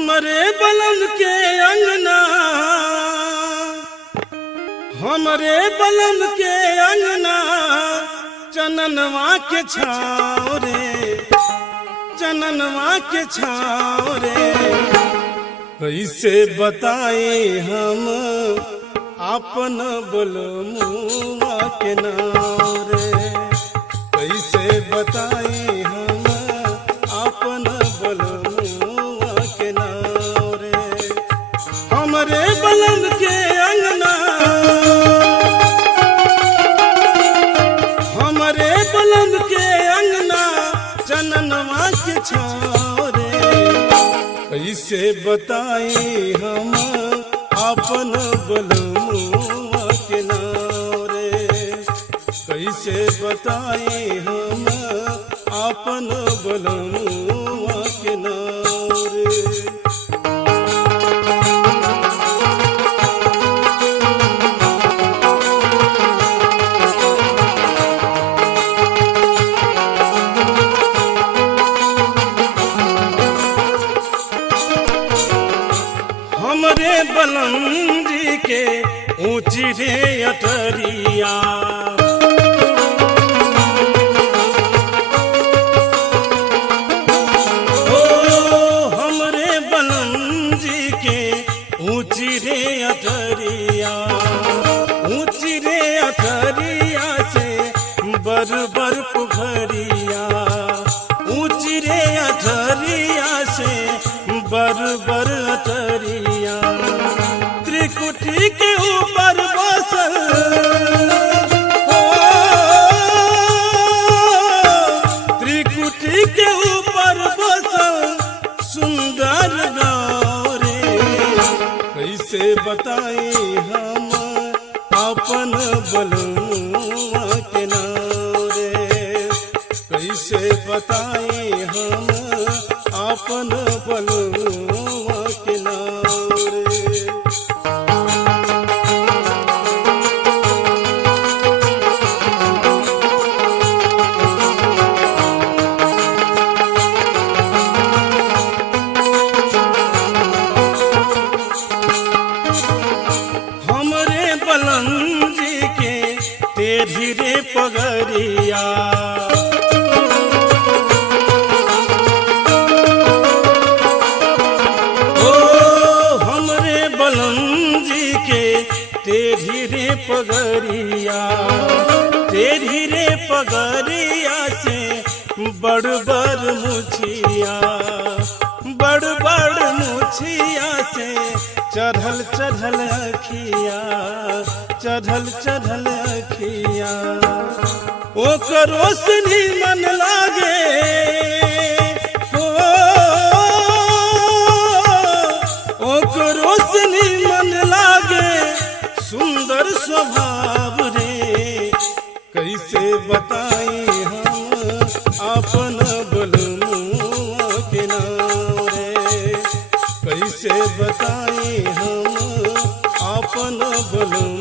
हमरे बलम के अंगना, हमरे बलम के अंगना, चननवा के छाँव रे, चननवा के छाँव रे। कैसे बताए हम आपन बलमुआ के नाम रे, कैसे बताए हम आपन बलमुआ के नाम रे। हमरे बलम के अंगना, हमरे बलम के अंगना, चननवा के छाँव रे। कैसे बताए हम आपन बलमुआ के नाम रे, कैसे बताए हम आपन बलमुआ के नाम रे। हमरे बलम जी के ऊंची रे अटरिया, ओ हमरे बलम जी के ऊंची रे अटरिया, ऊंची रे अटरिया से बरबर पुखरिया, ऊंची रे अटरिया से बरबर अटरिया। त्रिकुटी के ऊपर बसल, त्रिकुटी के ऊपर बसल सुंदर गाँव रे। कैसे बताए हम अपन बलमुआ के नाम रे, कैसे बताए हम आपन बलमुआ के नाम रे। हमरे बलम जी के टेढ़ी रे पगरिया, टेढ़ी रे पगरिया, टेढ़ी रे पगरिया से बड़ बड़ मुछिया, बड़ बड़ मुछिया से चढ़ल चढ़ल अखिया, चढ़ल चढ़ल अखिया। ओकर रोशनी मन लागे, ओकर रोशनी मन लागे, सुंदर स्वभाव रे। कैसे बताए हम आपन बलमुआ के नाम रे, कैसे बताए हम आपन बलमुआ